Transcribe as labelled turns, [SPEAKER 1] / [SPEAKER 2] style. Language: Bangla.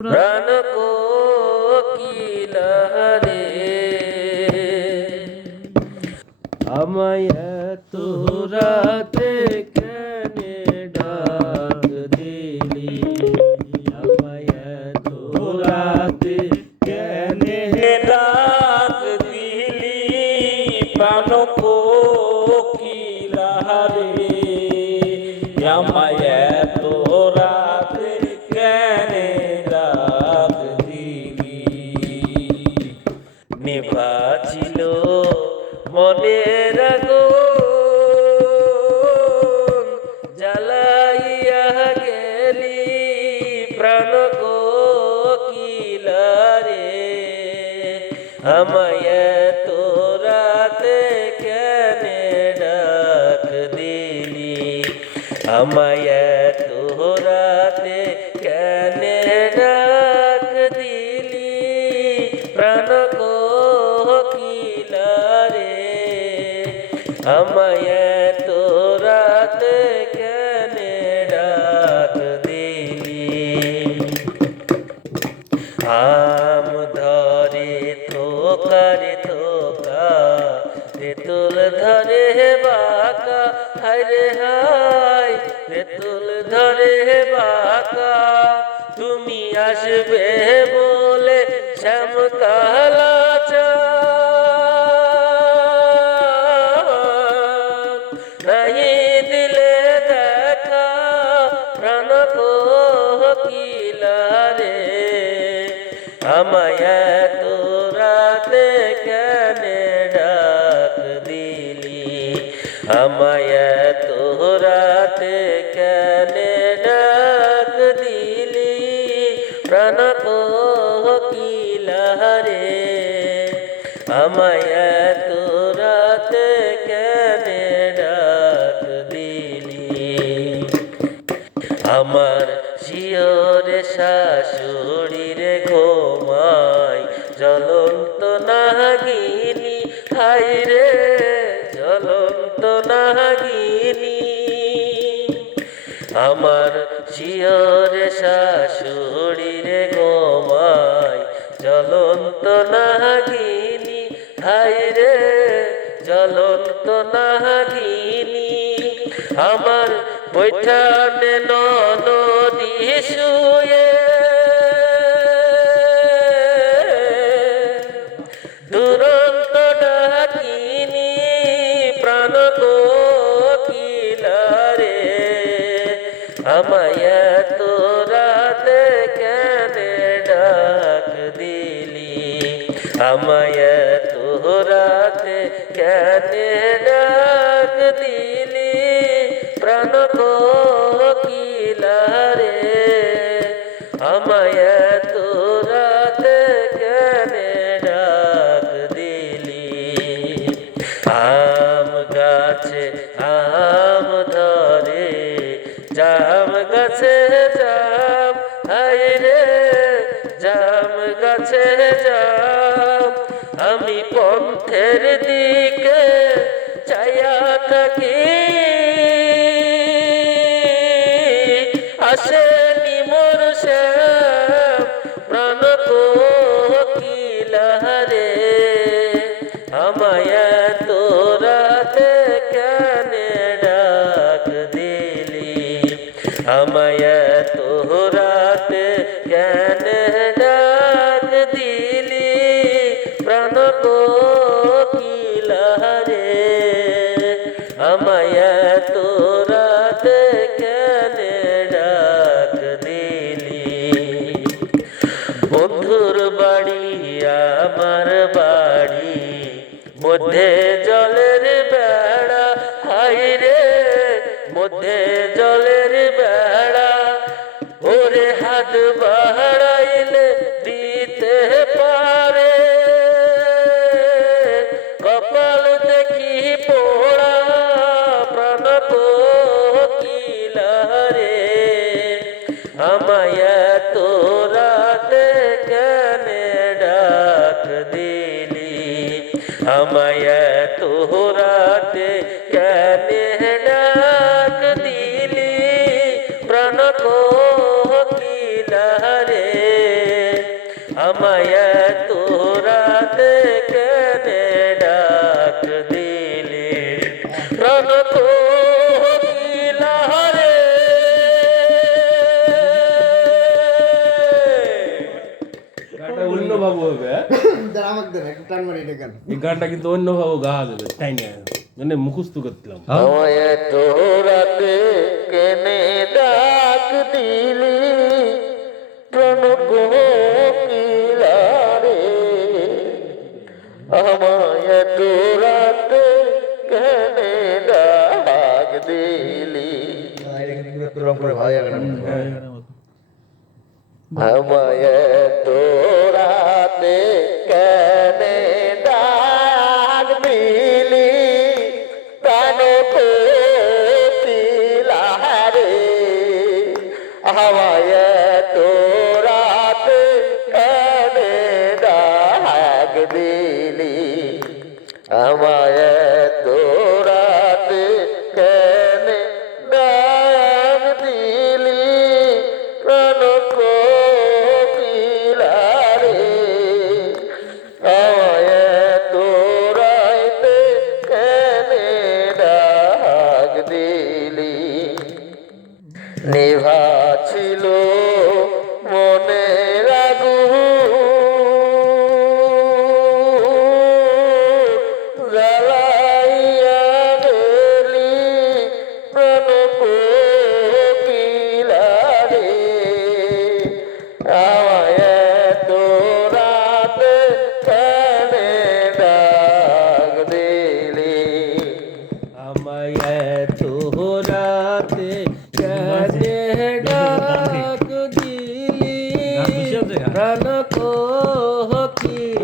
[SPEAKER 1] প্রাণ কোকিলারে আমায় এত মনের আগুন জ্বালাইয়া গেলি প্রাণ কোকিলারে আমায় তোরাতে কেনে ডাক দিলি? আমায় তোরাতে কেনে আমায় তোরাতে কেনে ডাক দিলি। আম ধরে থোকারে থোকা, তেতুল ধরে বাঁকা, হায় হায়, তেতুল ধরে বাঁকা। তুমি আসবে বলে শ্যাম আমায় তোরাতে কেনে ডাক দিলি? আমায় তোরাতে কেনে ডাক দিলি? প্রাণ আমায় তোরাতে কেনে ডাক দিলি? আমার শাশুড়িরে ঘুমাই জ্বলন্ত নাগিনী হাই রে, জ্বলন্ত নাগিনী। আমার বৈঠানে নদী শুয়ে। দুরন্ত ডাকিনি প্রাণ কোকিলারে, আমায় তোরাতে আমায় তোরাতে কেনে ডাক দিলি, প্রাণ কোকিলারে। আমায় তোরাতে কেনে ডাক দিলি, আম গাছে আম থাকি। আসেনি মোর প্রাণ কোকিলারে আমায় মধ্যে জলের বেড়া, হাই রে, মধ্যে জলের বেড়া। ওরে হাত বাড়াইলে দিতে পারে। কপাল দেখি পোড়া, প্রাণ কোকিলারে। আমায় তোরাতে
[SPEAKER 2] আমাকে দেন একটু টান মারি এটা
[SPEAKER 3] এই গানটা কিন্তু অন্যভাবে গাওয়া যাবে। তাই না? মানে মুখস্থ করছিলাম
[SPEAKER 1] আমায় তোরাতে কেনে ডাক দিলি? কেনে ডাক দিলি? আমায় আমায় তোরাতে প্রাণ রে